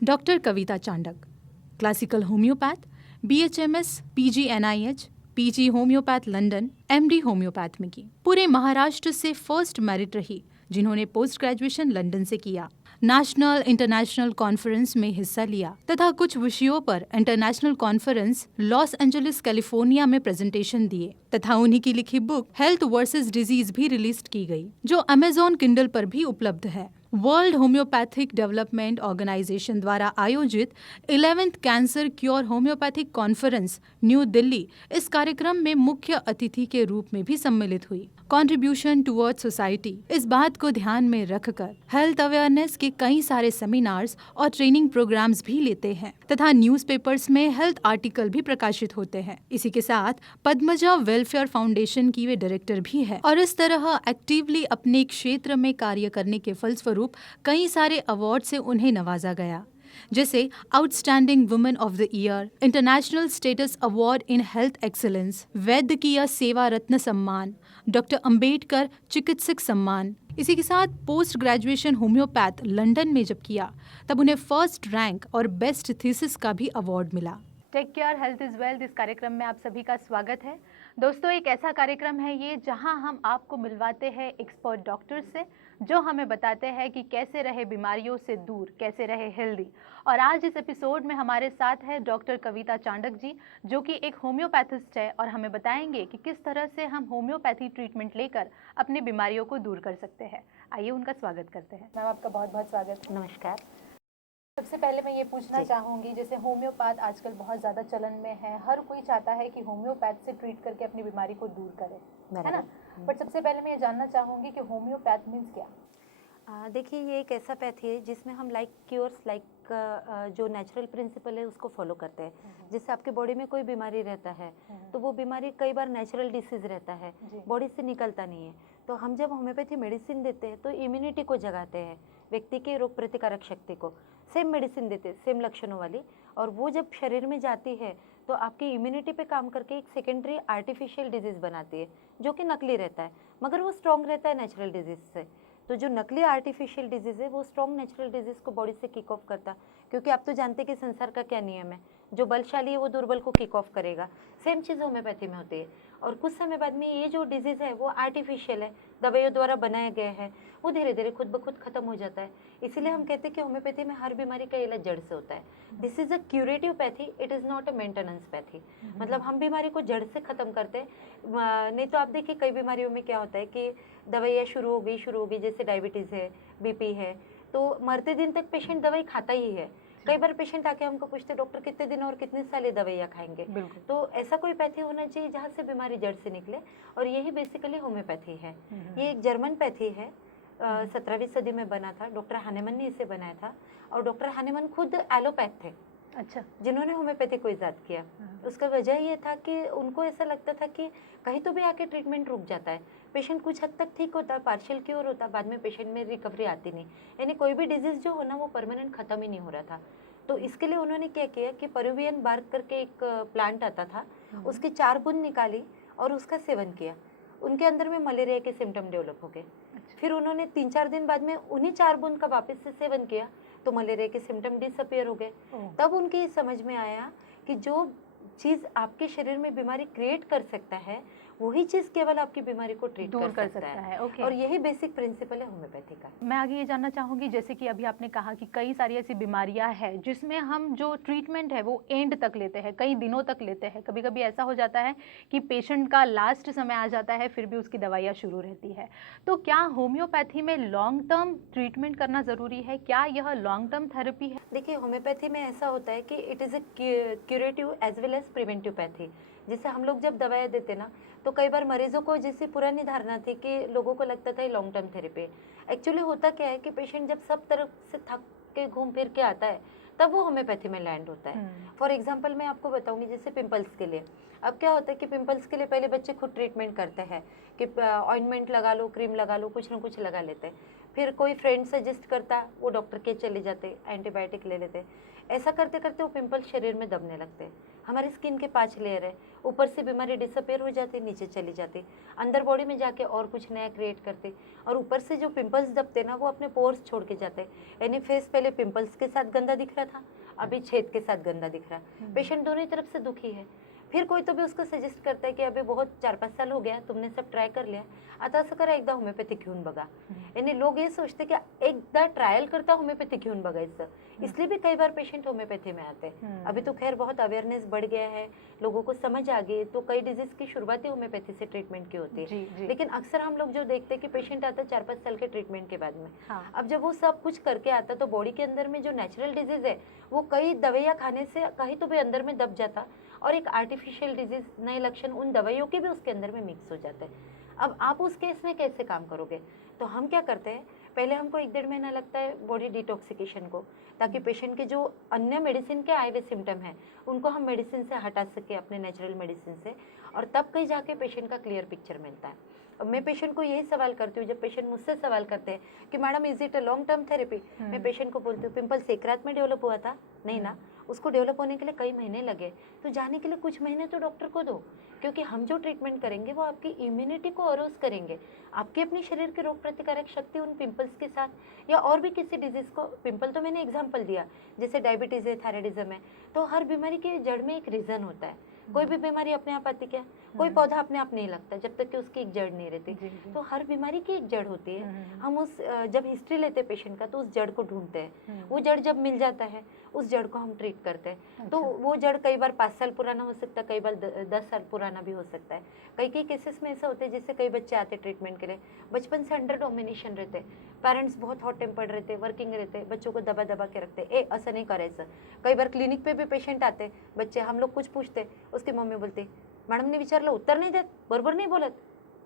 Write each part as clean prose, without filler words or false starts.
Doctor Kavita Chandak, classical homeopath, BHMS, PG NIH, PG homeopath London, MD homeopath में की। पूरे महाराष्ट्र से फर्स्ट मेरिट रही, जिन्होंने पोस्ट ग्रेजुएशन लंदन से किया। नेशनल इंटरनेशनल कॉन्फ्रेंस में हिस्सा लिया तथा कुछ विषयों पर international conference Los Angeles California में प्रेजेंटेशन दिए तथा उन्हीं की लिखी बुक हेल्थ वर्सेस डिजीज भी रिलीज की गई, जो अमेजॉन किंडल पर भी उपलब्ध है। वर्ल्ड होम्योपैथिक डेवलपमेंट ऑर्गेनाइजेशन द्वारा आयोजित 11th cancer cure homeopathic conference new Delhi इस कार्यक्रम में मुख्य अतिथि के रूप में भी सम्मिलित हुई। कंट्रीब्यूशन टुवर्ड्स सोसाइटी इस बात को ध्यान में रखकर हेल्थ अवेयरनेस के कई सारे सेमिनार्स और ट्रेनिंग प्रोग्राम्स भी लेते हैं तथा न्यूज़पेपर्स में हेल्थ आर्टिकल भी प्रकाशित होते हैं। इसी के साथ पद्मजा वेलफेयर फाउंडेशन की वे डायरेक्टर भी है और इस तरह एक्टिवली अपने क्षेत्र में कार्य करने के फलस्वरूप कई सारे अवार्ड से उन्हें नवाजा गया, जैसे outstanding women of the year, international status award in health excellence, वैद्यकीय सेवा रत्न सम्मान, डॉक्टर अंबेडकर चिकित्सक सम्मान। इसी के साथ पोस्ट ग्रेजुएशन होम्योपैथ लंदन में जब किया तब उन्हें फर्स्ट रैंक और बेस्ट थीसिस का भी अवार्ड मिला। Take care health is wealth इस कार्यक्रम में आप सभी का स्वागत है। दोस्तों, एक ऐसा कार्यक्रम है ये जहां हम आपको मिलवाते हैं एक्सपर्ट डॉक्टर से, जो हमें बताते हैं कि कैसे रहे बीमारियों से दूर, कैसे रहे हेल्दी। और आज इस एपिसोड में हमारे साथ है डॉक्टर कविता चांडक जी, जो कि एक होम्योपैथिस्ट है और हमें बताएंगे कि किस तरह से हम होम्योपैथी ट्रीटमेंट लेकर अपनी बीमारियों को दूर कर सकते हैं। आइए उनका स्वागत करते हैं। मैम, आपका बहुत बहुत स्वागत। नमस्कार। सबसे पहले मैं ये पूछना चाहूँगी, जैसे होम्योपैथ आजकल बहुत ज़्यादा चलन में है, हर कोई चाहता है कि होम्योपैथ से ट्रीट करके अपनी बीमारी को दूर करे, है ना? बट सबसे पहले मैं ये जानना चाहूँगी कि होम्योपैथ मीन्स क्या? देखिए, ये एक ऐसा पैथी है जिसमें हम लाइक क्योर्स, जो नेचुरल प्रिंसिपल है उसको फॉलो करते हैं। जिससे आपके बॉडी में कोई बीमारी रहता है तो वो बीमारी कई बार नेचुरल डिसीज रहता है, बॉडी से निकलता नहीं है। तो हम जब होम्योपैथी मेडिसिन देते हैं तो इम्यूनिटी को जगाते हैं, व्यक्ति के रोग प्रतिकारक शक्ति को। सेम मेडिसिन देते हैं, सेम लक्षणों वाली, और वो जब शरीर में जाती है तो आपकी इम्यूनिटी पे काम करके एक सेकेंडरी आर्टिफिशियल डिजीज़ बनाती है, जो कि नकली रहता है मगर वो स्ट्रॉन्ग रहता है नेचुरल डिजीज़ से। तो जो नकली आर्टिफिशियल डिजीज़ है वो स्ट्रॉन्ग नेचुरल डिजीज़ को बॉडी से किक ऑफ करता है, क्योंकि आप तो जानते हैं कि संसार का क्या नियम है, जो बलशाली है वो दुर्बल को किक ऑफ करेगा। सेम चीज़ होम्योपैथी में होती है। और कुछ समय बाद में ये जो डिजीज़ है वो आर्टिफिशियल है, दवाइयों द्वारा बनाया गया है, वो धीरे धीरे खुद ब खुद खत्म हो जाता है। इसीलिए हम कहते हैं कि होम्योपैथी में हर बीमारी का इलाज जड़ से होता है। This is a curative pathy, it is not a maintenance pathy. मतलब हम बीमारी को जड़ से ख़त्म करते हैं। नहीं तो आप देखिए कई बीमारियों में क्या होता है कि दवाइयाँ शुरू हो गई, जैसे डायबिटीज़ है, BP है, तो मरते दिन तक पेशेंट दवाई खाता ही है। कई बार पेशेंट आके हमको पूछते, डॉक्टर कितने दिन और कितने साल ये दवाइयाँ खाएंगे? तो ऐसा कोई पैथी होना चाहिए जहाँ से बीमारी जड़ से निकले, और यही बेसिकली होम्योपैथी है। ये एक जर्मन पैथी है, 17वीं सदी में बना था, डॉक्टर हानेमन ने इसे बनाया था। और डॉक्टर हानेमन खुद एलोपैथ थे, अच्छा, जिन्होंने होम्योपैथी को इजाद किया। उसका वजह ये था कि उनको ऐसा लगता था कि कहीं तो भी आके ट्रीटमेंट रुक जाता है, पेशेंट कुछ हद तक ठीक होता, पार्शियल क्योर होता, बाद में पेशेंट में रिकवरी आती नहीं, यानी कोई भी डिजीज़ जो हो ना वो परमानेंट ख़त्म ही नहीं हो रहा था। तो इसके लिए उन्होंने क्या किया कि पेरुवियन बार्क करके एक प्लांट आता था, उसकी 4 बूंद निकाली और उसका सेवन किया। उनके अंदर में मलेरिया के सिम्टम डेवलप हो गए। फिर उन्होंने 3-4 दिन बाद में उन्हीं 4 बूंद का वापस से सेवन किया तो मलेरिया के सिम्टम डिसअपियर हो गए। तब उनके समझ में आया कि जो चीज़ आपके शरीर में बीमारी क्रिएट कर सकता है वही चीज़ केवल आपकी बीमारी को ट्रीट कर सकता है। ओके। और यही बेसिक प्रिंसिपल है होम्योपैथी का। मैं आगे ये जानना चाहूँगी, जैसे कि अभी आपने कहा कि कई सारी ऐसी बीमारियां हैं जिसमें हम जो ट्रीटमेंट है वो एंड तक लेते हैं, कई दिनों तक लेते हैं। कभी कभी ऐसा हो जाता है कि पेशेंट का लास्ट समय आ जाता है, फिर भी उसकी दवाइयाँ शुरू रहती है। तो क्या होम्योपैथी में लॉन्ग टर्म ट्रीटमेंट करना ज़रूरी है? क्या यह लॉन्ग टर्म थेरेपी है? देखिए, होम्योपैथी में ऐसा होता है कि it is a curative as well as preventive pathy. जैसे हम लोग जब दवाएं देते ना तो कई बार मरीजों को जैसे पुरानी धारणा थी कि लोगों को लगता था ये लॉन्ग टर्म थेरेपी। एक्चुअली होता क्या है कि पेशेंट जब सब तरफ से थक के घूम फिर के आता है तब वो होम्योपैथी में लैंड होता है। फॉर एग्जांपल मैं आपको बताऊंगी, जैसे पिंपल्स के लिए अब क्या होता है कि पिंपल्स के लिए पहले बच्चे खुद ट्रीटमेंट करते हैं कि ऑइंटमेंट लगा लो, क्रीम लगा लो, कुछ ना कुछ लगा लेते हैं। फिर कोई फ्रेंड सजेस्ट करता, वो डॉक्टर के चले जाते, एंटीबायोटिक ले लेते। ऐसा करते करते वो पिंपल्स शरीर में दबने लगते हैं। हमारे स्किन के 5 लेयर है, ऊपर से बीमारी डिसअपेयर हो जाती, नीचे चली जाती, अंदर बॉडी में जाके और कुछ नया क्रिएट करते, और ऊपर से जो पिंपल्स दबते ना वो अपने पोर्स छोड़ के जाते। यानी फेस पहले पिंपल्स के साथ गंदा दिख रहा था, अभी छेद के साथ गंदा दिख रहा है। पेशेंट दोनों ही तरफ से दुखी है। फिर कोई तो भी उसको सजेस्ट करता है की अभी बहुत 4-5 साल हो गया, तुमने सब ट्राय कर लिया, आता असं करा एकदा होमिओपॅथिक घेऊन बघा। यानी लोग ये सोचते कि एकदा ट्रायल करता होमिओपॅथिक घेऊन बघायचं, इसलिए भी कई बार पेशेंट होम्योपैथी में आते हैं। अभी तो खैर बहुत अवेयरनेस बढ़ गया है, लोगों को समझ आ गई, तो कई डिजीज की शुरुआत ही होम्योपैथी से ट्रीटमेंट की होती है। लेकिन अक्सर हम लोग जो देखते हैं कि पेशेंट आता है 4-5 साल के ट्रीटमेंट के बाद में। अब जब वो सब कुछ करके आता तो बॉडी के अंदर में जो नेचुरल डिजीज है वो कई दवाइयाँ खाने से कहीं तो भी अंदर में दब जाता, और एक आर्टिफिशियल डिजीज, नए लक्षण उन दवाइयों के भी उसके अंदर में मिक्स हो जाते हैं। अब आप उस केस में कैसे काम करोगे? तो हम क्या करते हैं, पहले हमको 1-1.5 महीना लगता है बॉडी डिटॉक्सिकेशन को, ताकि पेशेंट के जो अन्य मेडिसिन के आए हुए सिम्टम हैं उनको हम मेडिसिन से हटा सके, अपने नेचुरल मेडिसिन से, और तब कहीं जाके पेशेंट का क्लियर पिक्चर मिलता है। अब मैं पेशेंट को यही सवाल करती हूँ, जब पेशेंट मुझसे सवाल करते हैं कि madam is it a long term therapy, मैं पेशेंट को बोलती हूँ पिंपल्स एक रात में डेवलप हुआ था? नहीं ना, उसको डेवलप होने के लिए कई महीने लगे, तो जाने के लिए कुछ महीने तो डॉक्टर को दो, क्योंकि हम जो ट्रीटमेंट करेंगे वो आपकी इम्यूनिटी को अरोज करेंगे, आपकी अपनी शरीर की रोग प्रतिकारक शक्ति उन पिंपल्स के साथ या और भी किसी डिजीज को, पिंपल तो मैंने एग्जांपल दिया, जैसे डायबिटीज है, थायराइडिज्म है, तो हर बीमारी के जड़ में एक रीजन होता है। कोई भी बीमारी अपने आप आती क्या? कोई पौधा अपने आप नहीं लगता जब तक कि उसकी एक जड़ नहीं रहती। तो हर बीमारी की एक जड़ होती है। हम उस जब हिस्ट्री लेते हैं पेशेंट का तो उस जड़ को ढूंढते हैं, वो जड़ जब मिल जाता है उस जड़ को हम ट्रीट करते हैं। तो वो जड़ कई बार 5 साल पुराना हो सकता है, कई बार 10 साल पुराना भी हो सकता है। कई केसेस में ऐसा होता है, जिससे कई बच्चे आते ट्रीटमेंट के लिए बचपन से अंडर डोमिनेशन रहते, पेरेंट्स बहुत हॉट टेम्पर्ड रहते, वर्किंग रहते, बच्चों को दबा दबा के रखते, ए असं नहीं करायचं। कई बार क्लिनिक पे भी पेशेंट आते बच्चे, हम लोग कुछ पूछते, उसकी मम्मी बोलते मॅडमने विचारलं उत्तर नाही देत, बरोबर नाही बोलत,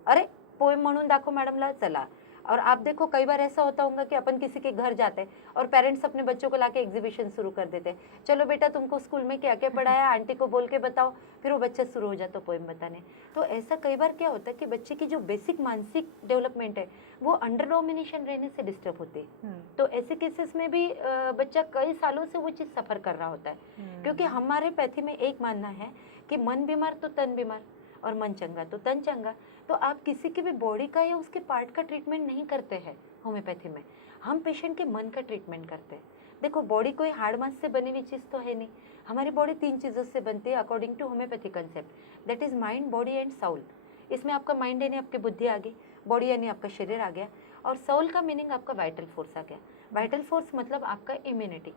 अरे पोएम म्हणून दाखव मैडमला, चला। और आप देखो कई बार ऐसा होता होगा कि अपन किसी के घर जाते हैं और पेरेंट्स अपने बच्चों को लाके एग्जीबिशन शुरू कर देते हैं, चलो बेटा तुमको स्कूल में क्या क्या पढ़ाया, आंटी को बोल के बताओ, फिर वो बच्चा शुरू हो जाता पोएम बताने। तो ऐसा कई बार क्या होता है कि बच्चे की जो बेसिक मानसिक डेवलपमेंट है वो अंडर डोमिनेशन रहने से डिस्टर्ब होती है। तो ऐसे केसेस में भी बच्चा कई सालों से वो चीज़ सफ़र कर रहा होता है, क्योंकि हमारे पैथी में एक मानना है कि मन बीमार तो तन बीमार, और मन चंगा तो तन चंगा। तो आप किसी की भी बॉडी का या उसके पार्ट का ट्रीटमेंट नहीं करते हैं होम्योपैथी में, हम पेशेंट के मन का ट्रीटमेंट करते हैं। देखो बॉडी कोई हार्ड मांस से बनी हुई चीज़ तो है नहीं, हमारी बॉडी 3 चीज़ों से बनती है according to homeopathy concept, that is mind, body and soul. इसमें आपका माइंड यानी आपकी बुद्धि आ गई, बॉडी यानी आपका शरीर आ गया, और साउल का मीनिंग आपका वाइटल फोर्स आ गया। वाइटल फोर्स मतलब आपका इम्यूनिटी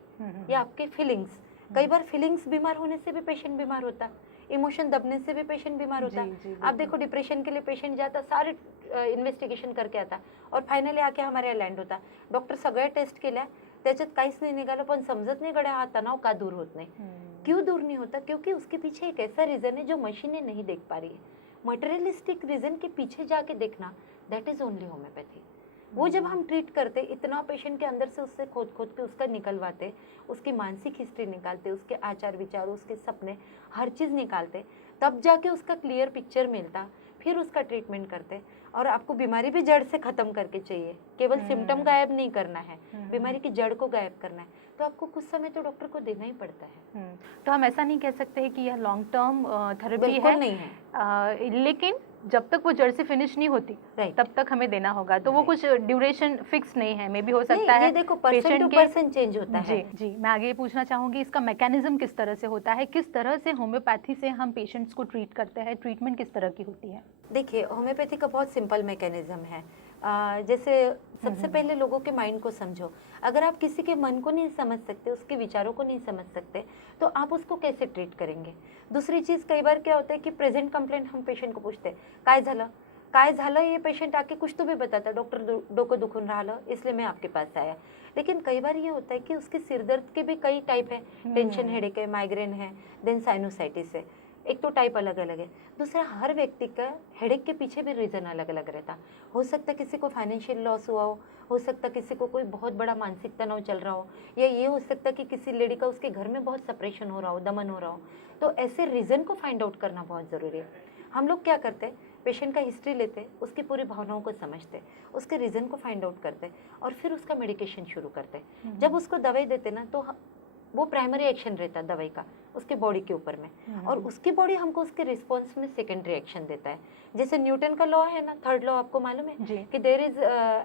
या आपकी फीलिंग्स। कई बार फीलिंग्स बीमार होने से भी पेशेंट बीमार होता, इमोशन दबने से भी पेशेंट बीमार होता। आप देखो डिप्रेशन के लिए पेशेंट जाता, सारे इन्व्हेस्टिगेशन करके आता और फायनली आके हमारे यहाँ लँड होता, डॉक्टर सगळ्या टेस्ट केल्या त्याच्यात काहीच नाही निघालं, पण समजत नाही गड्या हा तणाव का दूर होत नाही। क्यों दूर नहीं होता? क्योंकि उसके पीछे एक ऐसा रीज़न है जो मशीनें नहीं देख पा रही है। मटेरियलिस्टिक रीज़न के पीछे जाके देखना, दैट इज़ ओनली होम्योपैथी। वो जब हम ट्रीट करते, इतना पेशेंट के अंदर से उससे खोद खोद के उसका निकलवाते, उसकी मानसिक हिस्ट्री निकालते, उसके आचार विचार, उसके सपने, हर चीज़ निकालते, तब जाके उसका क्लियर पिक्चर मिलता, फिर उसका ट्रीटमेंट करते। और आपको बीमारी भी जड़ से ख़त्म करके चाहिए, केवल सिम्टम गायब नहीं करना है, बीमारी की जड़ को गायब करना है, तो आपको कुछ समय तो डॉक्टर को देना ही पड़ता है। तो हम ऐसा नहीं कह सकते हैं कि यह लॉन्ग टर्म थेरेपी बिल्कुल है, नहीं है। लेकिन जब तक वो जड़ से फिनिश नहीं होती तब तक हमें देना होगा। तो वो कुछ ड्यूरेशन फिक्स नहीं है, मे भी हो सकता है, ये देखो पर्सन टू पर्सन चेंज होता है। जी, मैं आगे पूछना चाहूँगी इसका मैकेनिज्म किस तरह से होता है, किस तरह से होम्योपैथी से हम पेशेंट्स को ट्रीट करते हैं, ट्रीटमेंट किस तरह की होती है? देखिए होम्योपैथी का बहुत सिंपल मैकेनिज्म है। जैसे सबसे पहले लोगों के माइंड को समझो। अगर आप किसी के मन को नहीं समझ सकते, उसके विचारों को नहीं समझ सकते, तो आप उसको कैसे ट्रीट करेंगे? दूसरी चीज़, कई बार क्या होता है कि प्रेजेंट कंप्लेंट हम पेशेंट को पूछते हैं, काय झालं, ये पेशेंट आके कुछ तो भी बताता, डॉक्टर डोकं दुखून राहिलं इसलिए मैं आपके पास आया। लेकिन कई बार ये होता है कि उसके सिर दर्द के भी कई टाइप है, टेंशन हेडेक है, माइग्रेन है, देन साइनोसाइटिस है। एक तो टाइप अलग अलग है। दूसरा, हर व्यक्ति का हेडेक के पीछे भी रीज़न अलग अलग रहता। हो सकता है किसी को फाइनेंशियल लॉस हुआ हो सकता किसी को कोई बहुत बड़ा मानसिक तनाव चल रहा हो, या ये हो सकता है कि किसी लेडी का उसके घर में बहुत सप्रेशन हो रहा हो, दमन हो रहा हो। तो ऐसे रीज़न को फाइंड आउट करना बहुत ज़रूरी है। हम लोग क्या करते हैं, पेशेंट का हिस्ट्री लेते, उसकी पूरी भावनाओं को समझते, उसके रीज़न को फाइंड आउट करते और फिर उसका मेडिकेशन शुरू करते। जब उसको दवाई देते ना, तो वो प्राइमरी एक्शन रहता दवाई का, उसके बॉडी के ऊपर में, और उसकी बॉडी हमको उसके रिस्पॉन्स में सेकंड रिएक्शन देता है। जैसे न्यूटन का लॉ है ना, थर्ड लॉ, आपको मालूम है कि there is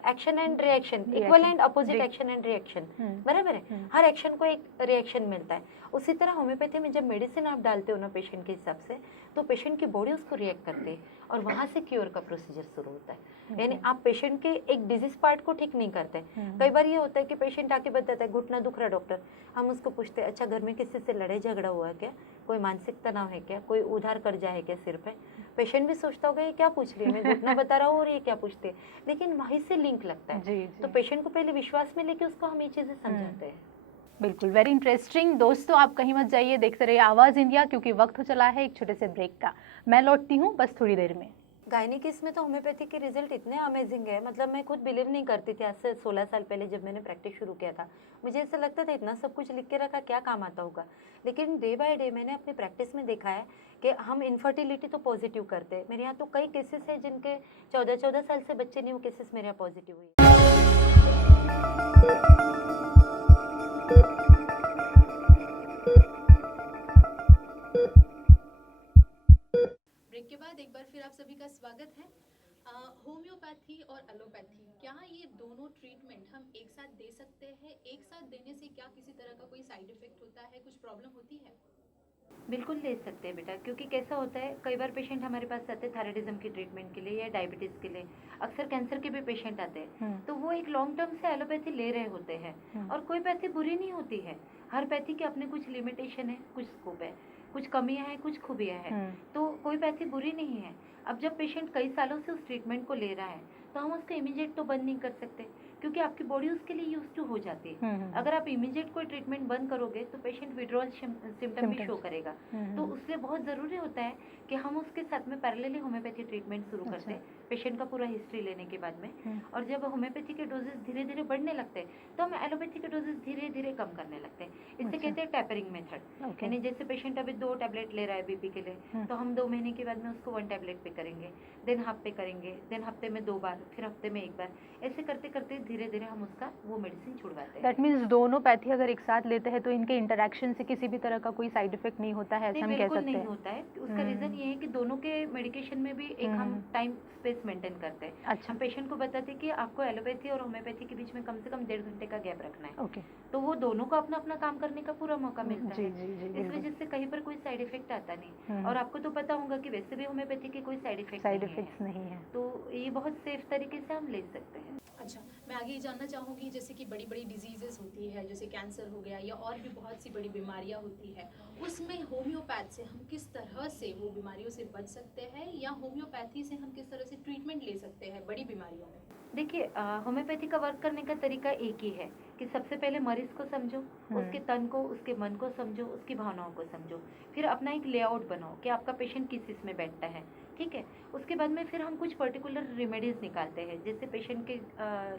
action and reaction, equal and opposite action and reaction, बराबर है। हर एक्शन को एक रिएक्शन मिलता है। उसी तरह होम्योपैथी में जब मेडिसिन आप डालते हो ना पेशेंट के हिसाब से, तो पेशेंट की बॉडी उसको रिएक्ट करती है और वहाँ से क्योर का प्रोसीजर शुरू होता है। यानी आप पेशेंट के एक डिजीज पार्ट को ठीक नहीं करते। कई बार ये होता है कि पेशेंट आके बताता है घुटना दुख रहा डॉक्टर, हम उसको पूछते हैं अच्छा घर में किसी से लड़ाई झगड़ा हुआ है क्या, कोई मानसिक तनाव है क्या, कोई उधार कर्जा है क्या सिर पे। पेशेंट भी सोचता होगा ये क्या पूछ रही है, मैं घुटना बता रहा हूँ और ये क्या पूछते हैं, लेकिन वहीं से लिंक लगता है। तो पेशेंट को पहले विश्वास में लेके उसको हम ये चीजें समझाते हैं। बिल्कुल, वेरी इंटरेस्टिंग। दोस्तों आप कहीं मत जाइए, देखते रहिए आवाज़ इंडिया, क्योंकि वक्त हो चला है एक छोटे से ब्रेक का। मैं लौटती हूँ बस थोड़ी देर में। गायनिकिस में तो होम्योपैथी के रिजल्ट इतने अमेजिंग है, मतलब मैं खुद बिलीव नहीं करती थी। आज से 16 साल पहले जब मैंने प्रैक्टिस शुरू किया था, मुझे ऐसा लगता था इतना सब कुछ लिख के रखा क्या काम आता होगा। लेकिन डे बाय डे मैंने अपनी प्रैक्टिस में देखा है कि हम इनफर्टिलिटी तो पॉजिटिव करते हैं। मेरे यहाँ तो कई केसेस है जिनके 14-14 साल से बच्चे नहीं, वो केसेस मेरे यहाँ पॉजिटिव हुए। ब्रेक के बाद एक बार फिर आप सभी का स्वागत है। होम्योपैथी और एलोपैथी, क्या ये दोनों ट्रीटमेंट हम एक साथ दे सकते हैं? एक साथ देने से क्या किसी तरह का कोई साइड इफेक्ट होता है, कुछ प्रॉब्लम होती है? बिल्कुल ले सकते हैं बेटा, क्योंकि कैसा होता है कई बार पेशेंट हमारे पास आते हैं थायराइडिज्म की ट्रीटमेंट के लिए या डायबिटीज के लिए, अक्सर कैंसर के भी पेशेंट आते हैं। तो वो एक लॉन्ग टर्म से एलोपैथी ले रहे होते हैं, और कोई पैथी बुरी नहीं होती है। हर पैथी के अपने कुछ लिमिटेशन है, कुछ स्कोप है, कुछ कमियां हैं, कुछ खूबियां हैं। तो कोई पैथी बुरी नहीं है। अब जब पेशेंट कई सालों से उस ट्रीटमेंट को ले रहा है, तो हम उसको इमीडिएट तो बंद नहीं कर सकते, क्योंकि आपकी बॉडी उसके लिए यूज टू हो जाती है। अगर आप इमीडिएट कोई ट्रीटमेंट बंद करोगे तो पेशेंट विड्रॉल सिम्टम भी शो करेगा। तो उससे बहुत ज़रूरी होता है कि हम उसके साथ में पैरेलली होम्योपैथी ट्रीटमेंट शुरू करते हैं, पेशेंट का पूरा हिस्ट्री लेने के बाद में। और जब होम्योपैथी के डोजेस धीरे धीरे बढ़ने लगते हैं, तो हम एलोपैथी के डोजेस धीरे धीरे कम करने लगते हैं। इससे कहते हैं टैपरिंग मेथड। यानी जैसे पेशेंट अभी 2 टैबलेट ले रहा है बीपी के लिए, तो हम 2 महीने के बाद में उसको 1 टैबलेट पे करेंगे, देन हाफ पे करेंगे, देन हफ्ते में 2 बार, फिर हफ्ते में 1 बार। ऐसे करते करते धीरे धीरे हम उसका वो मेडिसिन छुड़वाते हैं। दैट मीन्स दोनों पैथी अगर एक साथ लेते हैं तो इनके इंटरेक्शन से किसी भी तरह का कोई साइड इफेक्ट नहीं होता है, ऐसा हम कह सकते हैं? नहीं होता है। उसका रीजन ये है कि दोनों के मेडिकेशन में भी एक हम टाइम स्पेस मेंटेन करते हैं। अच्छा। हम पेशेंट को बताते हैं कि आपको एलोपैथी और होम्योपैथी के बीच में कम से कम 1.5 घंटे का गैप रखना है। ओके। तो वो दोनों को अपना अपना काम करने का पूरा मौका मिलता जी, है। जी, जी, इस बिल्कुल। वजह से कहीं पर कोई साइड इफेक्ट आता नहीं। और आपको तो पता होगा कि वैसे भी होम्योपैथी के कोई साइड इफेक्ट्स नहीं है, तो ये बहुत सेफ तरीके से हम ले सकते हैं। अच्छा, मैं आगे ये जानना चाहूँगी, जैसे कि बड़ी बड़ी डिजीजेस होती है, जैसे कैंसर हो गया या और भी बहुत सी बड़ी बीमारियाँ होती है, उसमें होम्योपैथ से हम किस तरह से वो बीमारियों से बच सकते हैं, या होम्योपैथी से हम किस तरह से ट्रीटमेंट ले सकते हैं बड़ी बीमारियों में? देखिए, होम्योपैथी का वर्क करने का तरीका एक ही है कि सबसे पहले मरीज को समझो, उसके तन को, उसके मन को समझो, उसकी भावनाओं को समझो, फिर अपना एक लेआउट बनाओ कि आपका पेशेंट किस इसमें बैठता है, ठीक है। उसके बाद में फिर हम कुछ पर्टिकुलर रेमेडीज निकालते हैं, जैसे पेशेंट के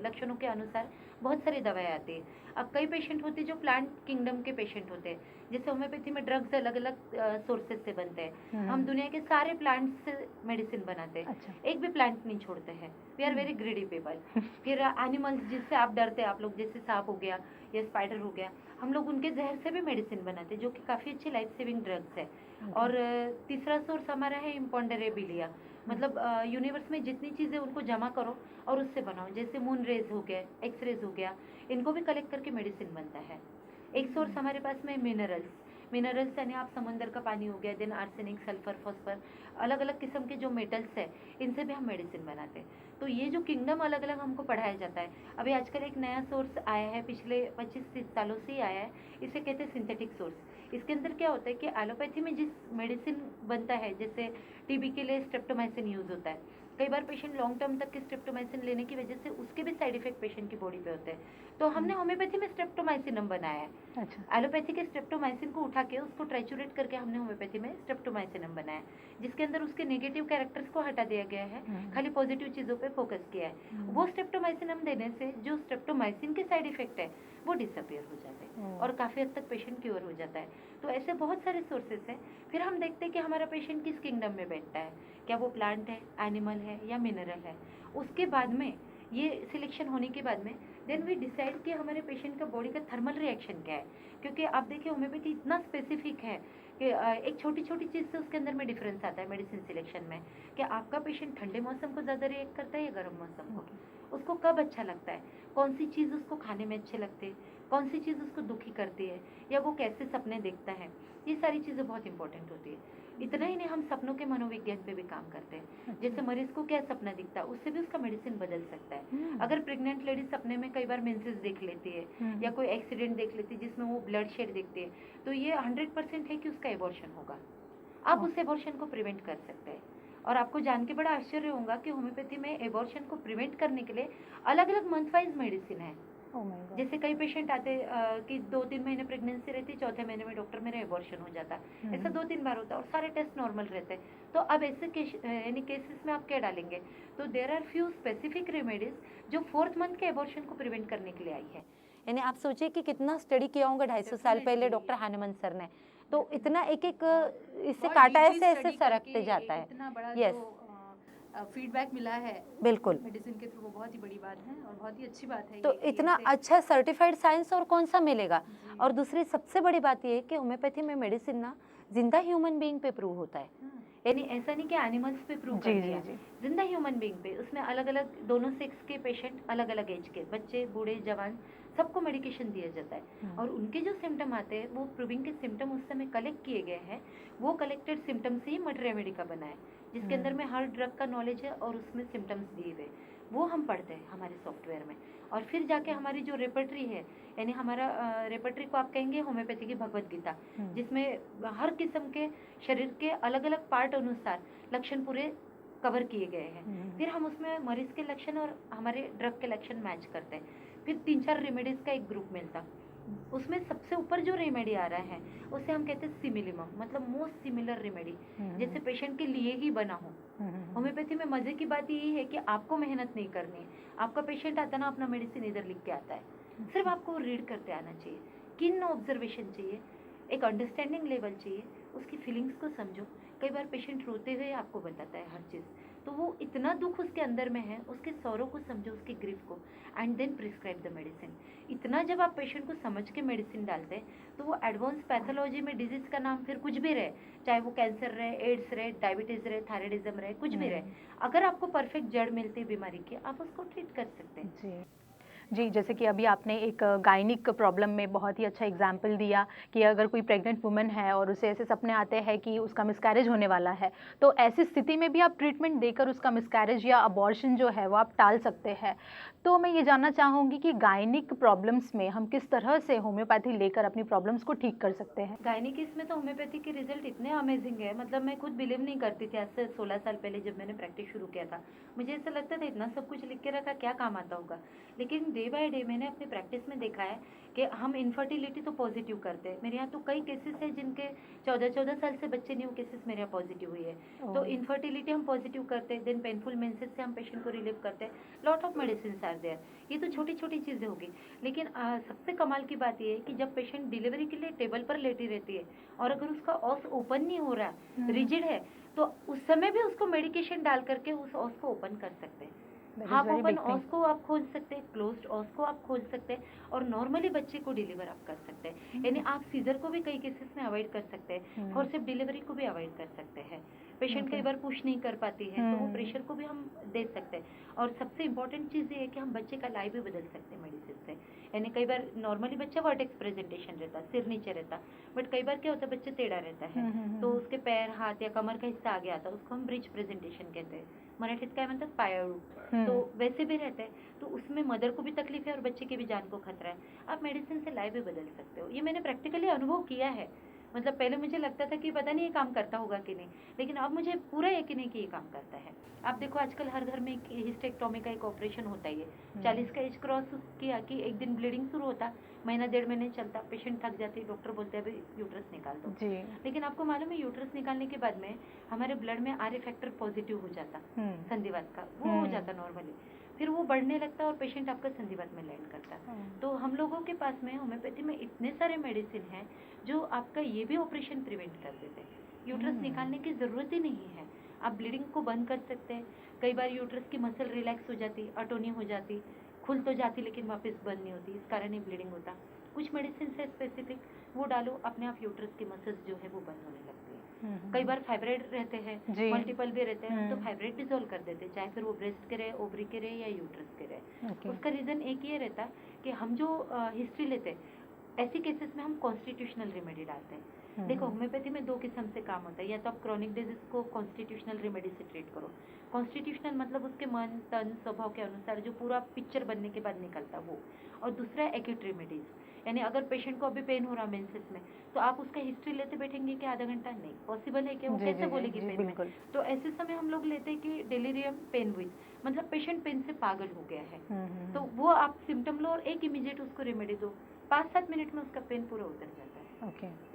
लक्षणों के अनुसार बहुत सारी दवाएं आती है। अब कई पेशेंट होते हैं जो प्लांट किंगडम के पेशेंट होते हैं, जैसे होम्योपैथी में ड्रग्स अलग अलग सोर्सेज से बनते हैं। हम दुनिया के सारे प्लांट से मेडिसिन बनाते हैं। अच्छा। एक भी प्लांट नहीं छोड़ते हैं। We are very greedy people. फिर एनिमल्स जिससे आप डरते हैं, आप लोग, जैसे सांप हो गया या स्पाइडर हो गया, हम लोग उनके जहर से भी मेडिसिन बनाते हैं, जो कि काफ़ी अच्छे लाइफ सेविंग ड्रग्स है। और तीसरा सोर्स हमारा है इम्पोंडेरेबिलिया, मतलब यूनिवर्स में जितनी चीज़ें उनको जमा करो और उससे बनाओ, जैसे मून रेज हो गया, एक्स रेज हो गया, इनको भी कलेक्ट करके मेडिसिन बनता है। एक सोर्स हमारे पास में मिनरल्स यानी आप समंदर का पानी हो गया, देन आर्सेनिक, सल्फर, फॉस्फर, अलग अलग किस्म के जो मेटल्स है, इनसे भी हम मेडिसिन बनाते हैं। तो ये जो किंगडम अलग अलग हमको पढ़ाया जाता है। अभी आजकल एक नया सोर्स आया है, पिछले 25-30 सालों से ही आया है, इसे कहते हैं सिंथेटिक सोर्स। इसके अंदर क्या होता है कि एलोपैथी में जिस मेडिसिन बनता है, जैसे टीबी के लिए स्ट्रेप्टोमाइसिन यूज होता है, कई बार पेशेंट लॉन्ग टर्म तक के स्ट्रेप्टोमाइसिन लेने की वजह से उसके भी साइड इफेक्ट पेशेंट की बॉडी पे होते हैं, तो हमने होम्योपैथी में स्ट्रेप्टोमाइसिनम बनाया है। अच्छा। एलोपैथी के स्ट्रेप्टोमाइसिन को उठा के उसको ट्राइचुरेट करके हमने होम्योपैथी में स्ट्रेप्टोमाइसिनम बनाया है, जिसके अंदर उसके नेगेटिव कैरेक्टर्स को हटा दिया गया है, खाली पॉजिटिव चीज़ों पे फोकस किया है। वो स्ट्रेप्टोमाइसिनम देने से जो स्ट्रेप्टोमाइसिन के साइड इफेक्ट है वो डिसअपियर हो जाते हैं और काफ़ी हद तक पेशेंट क्योर हो जाता है। तो ऐसे बहुत सारे सोर्सेस हैं। फिर हम देखते हैं कि हमारा पेशेंट किस किंगडम में बैठता है, क्या वो प्लांट है, एनिमल है या मिनरल है। उसके बाद में ये सिलेक्शन होने के बाद में देन वी डिसाइड कि हमारे पेशेंट का बॉडी का थर्मल रिएक्शन क्या है, क्योंकि आप देखिए होम्योपैथी इतना स्पेसिफिक है कि एक छोटी छोटी चीज़ से उसके अंदर में डिफरेंस आता है मेडिसिन सिलेक्शन में, कि आपका पेशेंट ठंडे मौसम को ज़्यादा रिएक्ट करता है या गर्म मौसम को, उसको कब अच्छा लगता है, कौन सी चीज़ उसको खाने में अच्छे लगते हैं, कौन सी चीज़ उसको दुखी करती है, या वो कैसे सपने देखता है, ये सारी चीज़ें बहुत इंपॉर्टेंट होती है। इतना ही नहीं, हम सपनों के मनोविज्ञान पे भी काम करते हैं। जैसे मरीज को क्या सपना दिखता है उससे भी उसका मेडिसिन बदल सकता है। अगर प्रेग्नेंट लेडी सपने में कई बार मेंसेस देख लेती है या कोई एक्सीडेंट देख लेती है जिसमें वो ब्लड शेड देखती है, तो ये 100% है कि उसका एबॉर्शन होगा। आप उस एबॉर्शन को प्रिवेंट कर सकते हैं। और आपको जान के बड़ा आश्चर्य होगा कि होम्योपैथी में एबॉर्शन को प्रिवेंट करने के लिए अलग अलग मंथ वाइज मेडिसिन है। जैसे कई पेशेंट आते कि 2-3 महीने प्रेगनेंसी रहती, चौथे महीने में डॉक्टर मेरा एबॉर्शन हो जाता है, ऐसा 2-3 बार होता है और सारे टेस्ट नॉर्मल रहते हैं। तो अब ऐसे यानी केसेस में आप क्या डालेंगे? तो there are few specific remedies जो 4th मंथ के एबॉर्शन को प्रिवेंट करने के लिए आई है। यानी आप सोचिए कि कितना स्टडी किया होगा 250 साल पहले डॉक्टर हानेमन सर ने, तो इतना एक एक इससे काटा ऐसे सरकते जाता है। इतना बड़ा यस, फीडबैक मिला है बिल्कुल मेडिसिन के थ्रू, वो बहुत ही बड़ी बात है और बहुत ही अच्छी बात है। तो इतना अच्छा सर्टिफाइड साइंस और कौन सा मिलेगा। और दूसरी सबसे बड़ी बात ये है कि होम्योपैथी में मेडिसिन ना जिंदा ह्यूमन बीइंग पे प्रूव होता है, यानी ऐसा नहीं कि एनिमल्स पे प्रूव कर दिया, जिंदा ह्यूमन बीइंग पे। उसमें अलग अलग दोनों सेक्स के पेशेंट, अलग अलग एज के बच्चे, बूढ़े, जवान, सबको मेडिकेशन दिया जाता है। और उनके जो सिम्टम आते हैं वो प्रूविंग के सिम्टम उस समय कलेक्ट किए गए हैं, वो कलेक्टेड सिम्टम से ही मड रेमेडी का बना है, जिसके अंदर में हर ड्रग का नॉलेज है और उसमें सिम्टम्स दिए हुए, वो हम पढ़ते हैं हमारे सॉफ्टवेयर में। और फिर जाके हमारी जो रेपर्टरी है, यानी हमारा रेपर्टरी को आप कहेंगे होम्योपैथी की भगवत गीता, जिसमें हर किस्म के शरीर के अलग अलग पार्ट अनुसार लक्षण पूरे कवर किए गए हैं। फिर हम उसमें मरीज के लक्षण और हमारे ड्रग के लक्षण मैच करते हैं। फिर 3-4 रेमेडीज का एक ग्रुप मिलता, उसमें सबसे ऊपर जो रेमेडी आ रहा है उसे हम कहते हैं सिमिलिमम, मतलब मोस्ट सिमिलर रेमेडी, जैसे पेशेंट के लिए ही बना हो। होम्योपैथी में मजे की बात यही है कि आपको मेहनत नहीं करनी है। आपका पेशेंट आता ना, अपना मेडिसिन इधर लिख के आता है, सिर्फ आपको रीड करते आना चाहिए, किन ऑब्जर्वेशन चाहिए, एक अंडरस्टैंडिंग लेवल चाहिए, उसकी फीलिंग्स को समझो। कई बार पेशेंट रोते हुए आपको बताता है हर चीज़, तो वो इतना दुख उसके अंदर में है, उसके सौरों को समझो, उसकी ग्रीफ को, and then prescribe the medicine. इतना जब आप पेशेंट को समझ के मेडिसिन डालते हैं तो वो एडवांस पैथोलॉजी में डिजीज का नाम फिर कुछ भी रहे, चाहे वो कैंसर रहे, एड्स रहे, डायबिटीज रहे, थायराइडिज्म रहे, कुछ भी रहे, अगर आपको परफेक्ट जड़ मिलती है बीमारी की, आप उसको ट्रीट कर सकते हैं। जी, जैसे कि अभी आपने एक गायनिक प्रॉब्लम में बहुत ही अच्छा एग्जाम्पल दिया कि अगर कोई प्रेग्नेंट वुमेन है और उसे ऐसे सपने आते हैं कि उसका मिसकैरेज होने वाला है, तो ऐसी स्थिति में भी आप ट्रीटमेंट देकर उसका मिसकैरेज या अबॉर्शन जो है वो आप टाल सकते हैं। तो मैं ये जानना चाहूँगी कि गायनिक प्रॉब्लम्स में हम किस तरह से होम्योपैथी लेकर अपनी प्रॉब्लम्स को ठीक कर सकते हैं? गायनिक इसमें तो होम्योपैथी के रिजल्ट इतने अमेजिंग है, मतलब मैं खुद बिलीव नहीं करती थी आज से 16 साल पहले जब मैंने प्रैक्टिस शुरू किया था। मुझे ऐसा लगता था इतना सब कुछ लिख के रखा, क्या काम आता होगा। लेकिन डे बाय डे मैंने अपनी प्रैक्टिस में देखा है कि हम इनफर्टिलिटी तो पॉजिटिव करते हैं। मेरे यहाँ तो कई केसेस है जिनके 14-14 साल से बच्चे नहीं, वो केसेस मेरे यहाँ पॉजिटिव हुई है। तो इनफर्टिलिटी हम पॉजिटिव करते हैं, देन पेनफुल मेंसेस से हम पेशेंट को रिलीव करते हैं, lot of medicine are there. ये तो छोटी छोटी चीज़ें होगी, लेकिन सबसे कमाल की बात ये है कि जब पेशेंट डिलीवरी के लिए टेबल पर लेटी रहती है और अगर उसका ऑस ओपन नहीं हो रहा, रिजिड है, तो उस समय भी उसको मेडिकेशन डाल करके उस ऑस को ओपन कर सकते हैं। हाफ ओपन ऑस को आप खोल सकते हैं, क्लोज्ड ऑस को आप खोल सकते हैं, और नॉर्मली बच्चे को डिलीवर आप कर सकते हैं। यानी आप सीजर को भी कई केसेस में अवॉइड कर सकते हैं, फोर्सेप डिलीवरी को भी अवॉइड कर सकते हैं। पेशेंट कई बार पुश नहीं कर पाती है तो वो प्रेशर को भी हम दे सकते हैं। और सबसे इम्पोर्टेंट चीज़ ये है कि हम बच्चे का लाई भी बदल सकते हैं मेडिसिन से। यानी कई बार नॉर्मली बच्चा वर्टेक्स प्रेजेंटेशन रहता है, सिर नीचे रहता, बट कई बार क्या होता है बच्चे टेढ़ा रहता है, तो उसके पैर, हाथ या कमर का हिस्सा आगे आता है, उसको हम ब्रिज प्रेजेंटेशन कहते हैं, मराठीत काय म्हणतात पायाळू, तो वैसे भी रहता है। तो उसमें मदर को भी तकलीफ है और बच्चे की भी जान को खतरा है। आप मेडिसिन से लाइफ भी बदल सकते हो, ये मैंने प्रैक्टिकली अनुभव किया है। मतलब पहले मुझे लगता था कि पता नहीं ये काम करता होगा कि नहीं, लेकिन अब मुझे पूरा यकीन है कि ये काम करता है। आप देखो आजकल हर घर में हिस्टेक्टोमी का एक ऑपरेशन होता ही है। 40 का एज क्रॉस किया कि एक दिन ब्लीडिंग शुरू होता, महीना 1.5 महीने चलता, पेशेंट थक जाती, डॉक्टर बोलते हैं अभी यूट्रस निकाल दो। लेकिन आपको मालूम है यूट्रस निकालने के बाद में हमारे ब्लड में आर फैक्टर पॉजिटिव हो जाता, संधिवात का वो हो जाता नॉर्मली, फिर वो बढ़ने लगता और पेशेंट आपका संधिवात में लैंड करता। तो हम लोगों के पास में होम्योपैथी में इतने सारे मेडिसिन हैं जो आपका ये भी ऑपरेशन प्रिवेंट कर देते हैं। यूट्रस निकालने की ज़रूरत ही नहीं है, आप ब्लीडिंग को बंद कर सकते हैं। कई बार यूट्रस की मसल रिलैक्स हो जाती, अटोनी हो जाती, खुल तो जाती लेकिन वापस बंद नहीं होती, इस कारण ही ब्लीडिंग होता। कुछ मेडिसिन है स्पेसिफिक, वो डालो, अपने आप यूट्रस की मसल्स जो है वो बंद होने लगती है। कई बार फाइब्राइड रहते हैं, मल्टीपल भी रहते हैं, हम तो फाइब्राइड डिसॉल्व कर देते हैं, चाहे फिर वो ब्रेस्ट के रहे, ओवरी के रहे या यूट्रस के रहे। उसका रीजन एक ये रहता है कि हम जो हिस्ट्री लेते हैं, ऐसी केसेस में हम कॉन्स्टिट्यूशनल रेमेडी डालते हैं। देखो होम्योपैथी में दो किस्म से काम होता है, या तो आप क्रॉनिक डिजीज को कॉन्स्टिट्यूशनल रेमेडी से ट्रीट करो। कॉन्स्टिट्यूशनल मतलब उसके मन तन स्वभाव के अनुसार जो पूरा पिक्चर बनने के बाद निकलता वो, और दूसरा है एक्यूट रेमेडीज, यानी अगर पेशेंट को अभी पेन हो रहा मेंसेस में, तो आप उसका हिस्ट्री लेते बैठेंगे कि आधा घंटा, नहीं पॉसिबल है कि वो कैसे बोलेगी पेन में। तो ऐसे समय हम लोग लेते हैं कि डिलीरियम पेन हुई, मतलब पेशेंट पेन से पागल हो गया है, तो वो आप सिम्टम लो और एक इमीडिएट उसको रेमेडी दो, 5-7 मिनट में उसका पेन पूरा उतर जाता है।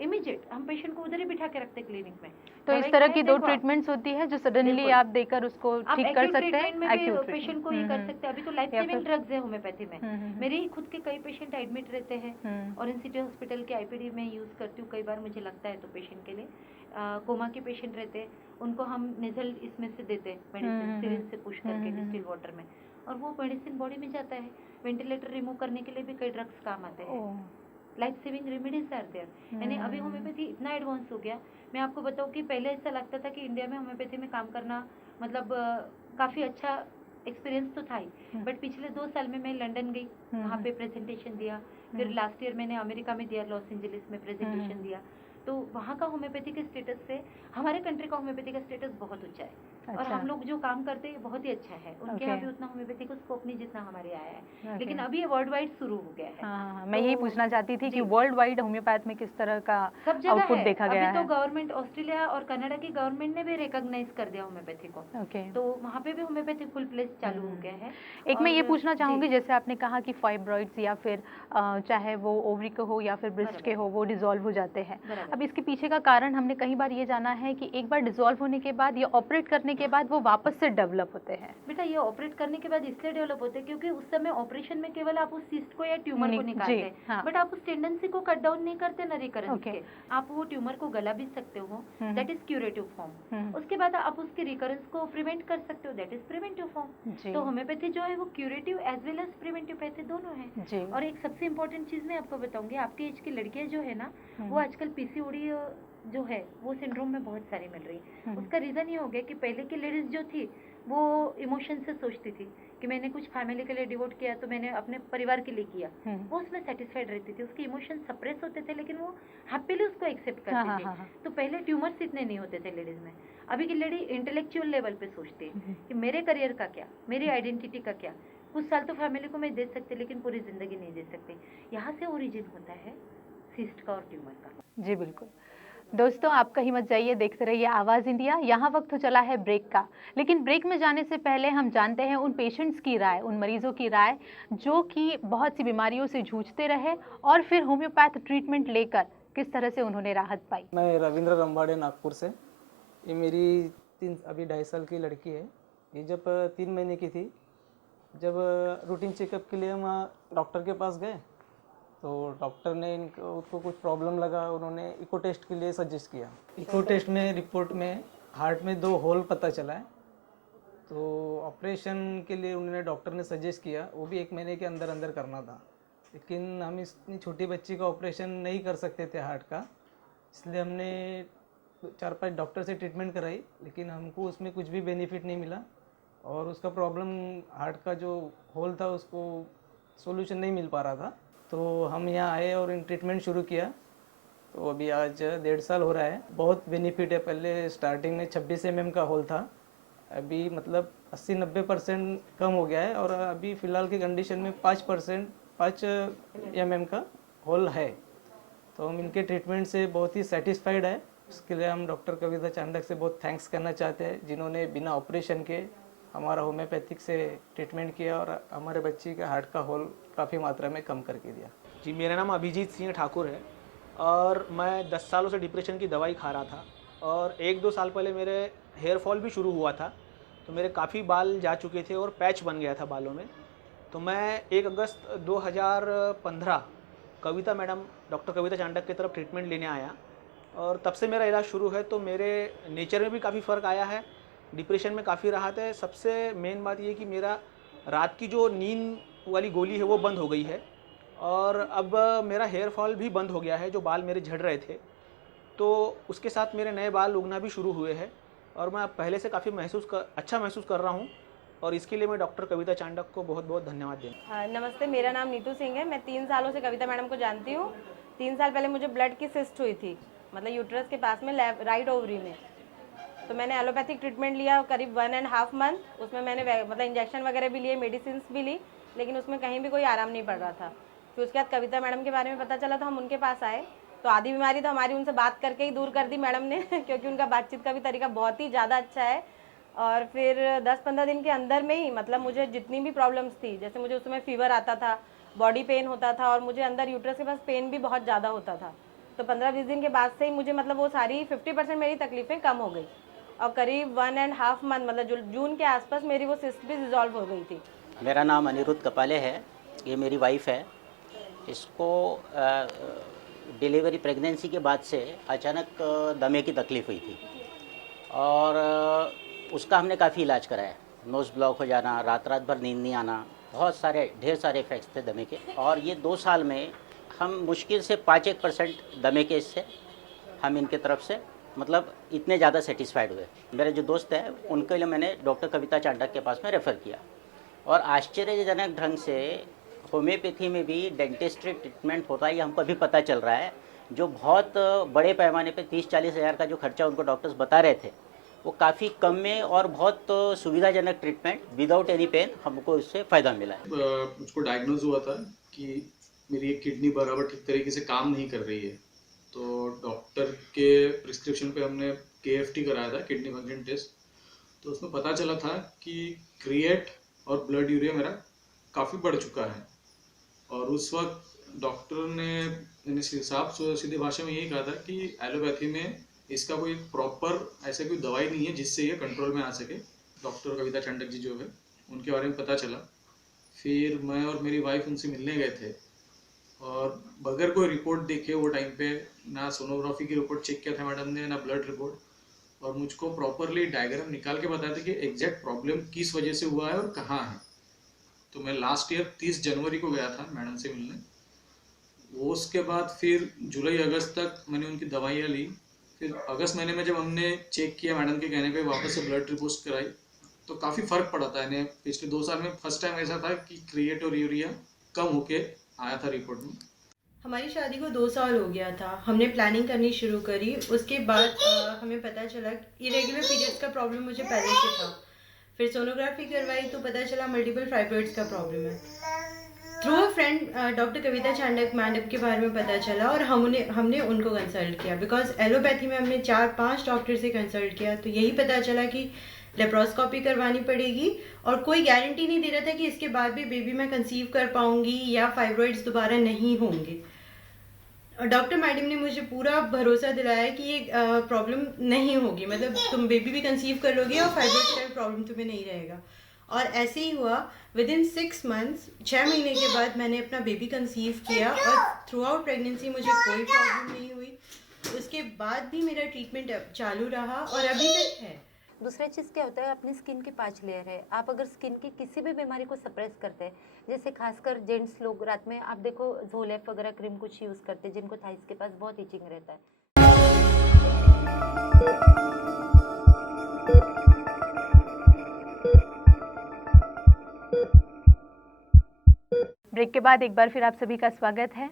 इमीडिएट हम पेशेंट को उधर ही बिठा के रखते हैं क्लिनिक में। तो इस तरह की 2 ट्रीटमेंट्स होती है जो सडनली आप देकर उसको ठीक कर सकते हैं। एक्यूट पेशेंट को ये कर सकते हैं। अभी तो लाइफ सेविंग ड्रग्स है होम्योपैथी में। मेरे ही खुद के कई पेशेंट एडमिट रहते हैं और सिटी हॉस्पिटल के आईपीडी में यूज करती हूँ, कई बार मुझे लगता है तो पेशेंट के लिए कोमा के पेशेंट रहते हैं, उनको हम नेजल इसमें से देते हैं मेडिसिन, सिरिंज से पुश करके डिस्टिल वाटर में, और वो मेडिसिन बॉडी में जाता है। वेंटिलेटर रिमूव करने के लिए भी कई ड्रग्स काम आते हैं। Life saving remedies are there. यानी अभी होम्योपैथी इतना एडवांस हो गया, मैं आपको बताऊं कि पहले ऐसा लगता था कि इंडिया में होम्योपैथी में काम करना मतलब काफ़ी अच्छा एक्सपीरियंस तो था ही, बट पिछले 2 साल में मैं लंदन गई, वहाँ पे प्रेजेंटेशन दिया, फिर लास्ट ईयर मैंने अमेरिका में दिया, लॉस एंजलिस में प्रेजेंटेशन दिया। तो वहाँ का होम्योपैथी के स्टेटस से हमारे कंट्री का होम्योपैथी का स्टेटस बहुत ऊंचा है, और हम लोग जो काम करते हैं बहुत ही अच्छा है। उनके यहाँ भी उतना होम्योपैथी को स्कोप नहीं जितना हमारे आया है, लेकिन अभी ये वर्ल्ड वाइड शुरू हो गया है। मैं यही पूछना चाहती थी कि वर्ल्ड वाइड होम्योपैथ में किस तरह का सब जगह आउटपुट देखा गया है। अभी तो गवर्नमेंट, ऑस्ट्रेलिया और कनाडा की गवर्नमेंट ने भी रिकॉग्नाइज कर दिया होम्योपैथी को, तो वहाँ पे भी होम्योपैथी फुल प्लेस चालू हो गया है। एक मैं ये पूछना चाहूंगी, जैसे आपने कहा कि फाइब्रॉइड्स या फिर चाहे वो ओवरी के हो या फिर ब्रेस्ट के हो, वो डिसॉल्व हो जाते हैं। अब इसके पीछे का कारण हमने कई बार ये जाना है कि एक बार डिसॉल्व होने के बाद या ऑपरेट करने के बाद वो वापस से डेवलप होते हैं। बेटा ये ऑपरेट करने के बाद इसलिए डेवलप होते हैं क्योंकि उस समय ऑपरेशन में केवल आप उस सिस्ट को या ट्यूमर को निकालते हैं, बट आप उस टेंडेंसी को कट डाउन नहीं करते ना रिकरेंस के। आप वो ट्यूमर को गला भी सकते हो, दैट इज क्यूरेटिव फॉर्म। उसके बाद आप उसके रिकरेंस को प्रिवेंट कर सकते हो, दैट इज प्रिवेंटिव फॉर्म। तो होम्योपैथी जो है वो curative as well as preventive pathy दोनों है। और एक सबसे इम्पोर्टेंट चीज मैं आपको बताऊंगी, आपकी एज की लड़कियां जो है ना, वो आजकल पीसीओडी जो है वो सिंड्रोम में बहुत सारी मिल रही है। उसका रीजन ये हो गया कि पहले की लेडीज जो थी वो इमोशन से सोचती थी कि मैंने कुछ फैमिली के लिए डिवोट किया तो मैंने अपने परिवार के लिए किया, वो उसमें सेटिस्फाइड रहती थी, उसके इमोशन सप्रेस होते थे लेकिन वो हैप्पीली उसको एक्सेप्ट करती थी। तो पहले ट्यूमर्स इतने नहीं होते थे लेडीज में। अभी की लेडी इंटेलेक्चुअल लेवल पे सोचती है कि मेरे करियर का क्या, मेरी आइडेंटिटी का क्या। कुछ साल तो फैमिली को मैं दे सकती लेकिन पूरी जिंदगी नहीं दे सकती। यहाँ से ओरिजिन होता है सिस्ट का और ट्यूमर का। जी बिल्कुल। दोस्तों आप कहीं मत जाइए, देखते रहिए आवाज़ इंडिया। यहाँ वक्त तो चला है ब्रेक का, लेकिन ब्रेक में जाने से पहले हम जानते हैं उन पेशेंट्स की राय, उन मरीजों की राय जो कि बहुत सी बीमारियों से जूझते रहे और फिर होम्योपैथ ट्रीटमेंट लेकर किस तरह से उन्होंने राहत पाई। मैं रविंद्र रंबाड़े नागपुर से। ये मेरी अभी 2.5 साल की लड़की है। ये जब 3 महीने की थी, जब रूटीन चेकअप के लिए हम डॉक्टर के पास गए तो डॉक्टर ने उसको कुछ प्रॉब्लम लगा, उन्होंने इको टेस्ट के लिए सजेस्ट किया। इको टेस्ट में रिपोर्ट में हार्ट में 2 होल पता चला है, तो ऑपरेशन के लिए उन्होंने डॉक्टर ने सजेस्ट किया, वो भी 1 महीने के अंदर अंदर करना था। लेकिन हम इतनी छोटी बच्ची का ऑपरेशन नहीं कर सकते थे हार्ट का, इसलिए हमने 4-5 डॉक्टर से ट्रीटमेंट कराई, लेकिन हमको उसमें कुछ भी बेनिफिट नहीं मिला और उसका प्रॉब्लम हार्ट का जो होल था उसको सोल्यूशन नहीं मिल पा रहा था। तो हम यहाँ आए और इन ट्रीटमेंट शुरू किया, तो अभी आज 1.5 साल हो रहा है। बहुत बेनिफिट है। पहले स्टार्टिंग में 26 mm का होल था, अभी मतलब 80-90% कम हो गया है और अभी फ़िलहाल की कंडीशन में 5 mm का होल है। तो हम इनके ट्रीटमेंट से बहुत ही सेटिस्फाइड है। उसके लिए हम डॉक्टर कविता चांडक से बहुत थैंक्स करना चाहते हैं, जिन्होंने बिना ऑपरेशन के हमारा होम्योपैथिक से ट्रीटमेंट किया और हमारे बच्ची के हार्ट का होल काफ़ी मात्रा में कम करके दिया। जी, मेरा नाम अभिजीत सिंह ठाकुर है और मैं 10 सालों से डिप्रेशन की दवाई खा रहा था और 1-2 साल पहले मेरे हेयर फॉल भी शुरू हुआ था, तो मेरे काफ़ी बाल जा चुके थे और पैच बन गया था बालों में। तो मैं 1 अगस्त 2015 कविता मैडम, डॉक्टर कविता चांडक की तरफ ट्रीटमेंट लेने आया और तब से मेरा इलाज शुरू है। तो मेरे नेचर में भी काफ़ी फ़र्क आया है, डिप्रेशन में काफ़ी राहत है। सबसे मेन बात ये कि मेरा रात की जो नींद वाली गोली है वो बंद हो गई है और अब मेरा हेयर फॉल भी बंद हो गया है। जो बाल मेरे झड़ रहे थे तो उसके साथ मेरे नए बाल उगना भी शुरू हुए हैं और मैं अब पहले से काफ़ी अच्छा महसूस कर रहा हूँ और इसके लिए मैं डॉक्टर कविता चांडक को बहुत बहुत धन्यवाद देना। नमस्ते, मेरा नाम नीतू सिंह है। मैं 3 सालों से कविता मैडम को जानती हूँ। 3 साल पहले मुझे ब्लड की सिस्ट हुई थी, मतलब यूट्रस के पास में राइट ओवरी में। तो मैंने एलोपैथिक ट्रीटमेंट लिया करीब 1.5 मंथ। उसमें मैंने मतलब इंजेक्शन वगैरह भी लिए, मेडिसिन भी ली, लेकिन उसमें कहीं भी कोई आराम नहीं पड़ रहा था। फिर उसके बाद कविता मैडम के बारे में पता चला तो हम उनके पास आए। तो आधी बीमारी तो हमारी उनसे बात करके ही दूर कर दी मैडम ने क्योंकि उनका बातचीत का भी तरीका बहुत ही ज़्यादा अच्छा है। और फिर 10-15 दिन के अंदर में ही मतलब मुझे जितनी भी प्रॉब्लम्स थी, जैसे मुझे उस समय फीवर आता था, बॉडी पेन होता था और मुझे अंदर यूट्रस के पास पेन भी बहुत ज़्यादा होता था। तो 15-20 दिन के बाद से ही मुझे मतलब वो सारी 50% मेरी तकलीफ़ें कम हो गई और करीब 1.5 मंथ मतलब जून के आसपास मेरी वो सिस्ट भी रिजॉल्व हो गई थी। मेरा नाम अनिरुद्ध कपाले है, ये मेरी वाइफ है। इसको डिलीवरी प्रेगनेंसी के बाद से अचानक दमे की तकलीफ़ हुई थी और उसका हमने काफ़ी इलाज कराया। नोज़ ब्लॉक हो जाना, रात रात भर नींद नहीं आना, बहुत सारे ढेर सारे इफ़ेक्ट्स थे दमे के। और ये 2 साल में हम मुश्किल से 5-1% दमे के इससे हम इनके तरफ से मतलब इतने ज़्यादा सेटिस्फाइड हुए। मेरे जो दोस्त हैं उनके लिए मैंने डॉक्टर कविता चांडक के पास में रेफ़र किया और आश्चर्यजनक ढंग से होम्योपैथी में भी डेंटिस्ट्री ट्रीटमेंट होता है, ये हमको अभी पता चल रहा है। जो बहुत बड़े पैमाने पे 30-40 हज़ार का जो खर्चा उनको डॉक्टर्स बता रहे थे, वो काफ़ी कम में और बहुत सुविधाजनक ट्रीटमेंट विदाउट एनी पेन हमको इससे फ़ायदा मिला है। मुझको डायग्नोज हुआ था कि मेरी एक किडनी बराबर ठीक तरीके से काम नहीं कर रही है। तो डॉक्टर के प्रिस्क्रिप्शन पे हमने KFT कराया था, किडनी फंक्शन टेस्ट। तो उसमें पता चला था कि क्रिएट और ब्लड यूरिया मेरा काफ़ी बढ़ चुका है और उस वक्त डॉक्टर ने साफ सीधे भाषा में यही कहा था कि एलोपैथी में इसका कोई प्रॉपर ऐसे कोई दवाई नहीं है जिससे ये कंट्रोल में आ सके। डॉक्टर कविता चांडक जी जो है उनके बारे में पता चला। फिर मैं और मेरी वाइफ उनसे मिलने गए थे और बगैर कोई रिपोर्ट देखे वो टाइम पे ना सोनोग्राफी की रिपोर्ट चेक किया था मैडम ने, ना ब्लड रिपोर्ट, और मुझको प्रॉपरली डायग्राम निकाल के बताया था कि एग्जैक्ट प्रॉब्लम किस वजह से हुआ है और कहाँ है। तो मैं लास्ट ईयर 30 जनवरी को गया था मैडम से मिलने। वो उसके बाद फिर जुलाई अगस्त तक मैंने उनकी दवाइयाँ ली। फिर अगस्त महीने में जब हमने चेक किया मैडम के कहने पे, वापस से ब्लड रिपोर्ट कराई, तो काफ़ी फ़र्क पड़ा था इन्हें। पिछले 2 साल में फर्स्ट टाइम ऐसा था कि क्रिएट और यूरिया कम होके आया था रिपोर्ट में। हमारी शादी को 2 साल हो गया था। हमने प्लानिंग करनी शुरू करी। उसके बाद हमें पता चला इरेगुलर पीरियड्स का प्रॉब्लम मुझे पहले से था। फिर सोनोग्राफी करवाई तो पता चला मल्टीपल फाइब्रॉइड्स का प्रॉब्लम है। Through a friend doctor Kavita Chandak madam के बारे में पता चला और हमने उनको कंसल्ट किया। बिकॉज एलोपैथी में हमने 4-5 डॉक्टर से कंसल्ट किया तो यही पता चला कि लेप्रोस्कोपी करवानी पड़ेगी और कोई गारंटी नहीं दे रहा था कि इसके बाद भी बेबी मैं कंसीव कर पाऊंगी या फाइब्रॉइड्स दोबारा नहीं होंगे। और डॉक्टर मैडम ने मुझे पूरा भरोसा दिलाया कि ये प्रॉब्लम नहीं होगी, मतलब तुम बेबी भी कंसीव कर लोगी और फाइब्रॉइड्स का प्रॉब्लम तुम्हें नहीं रहेगा। और ऐसे ही हुआ। विदिन 6 मंथ्स 6 महीने के बाद मैंने अपना बेबी कंसीव किया और थ्रू आउट प्रेगनेंसी मुझे कोई प्रॉब्लम नहीं हुई। उसके बाद भी मेरा ट्रीटमेंट चालू रहा और अभी तक है। दूसरा चीज़ क्या होता है, अपनी स्किन की 5 लेयर है। आप अगर स्किन की किसी भी बीमारी को सप्रेस करते हैं, जैसे खासकर जेंट्स लोग रात में आप देखो झोलेफ वगैरह क्रीम कुछ यूज़ करते हैं जिनको थाइस के पास बहुत इचिंग रहता है। ब्रेक के बाद एक बार फिर आप सभी का स्वागत है।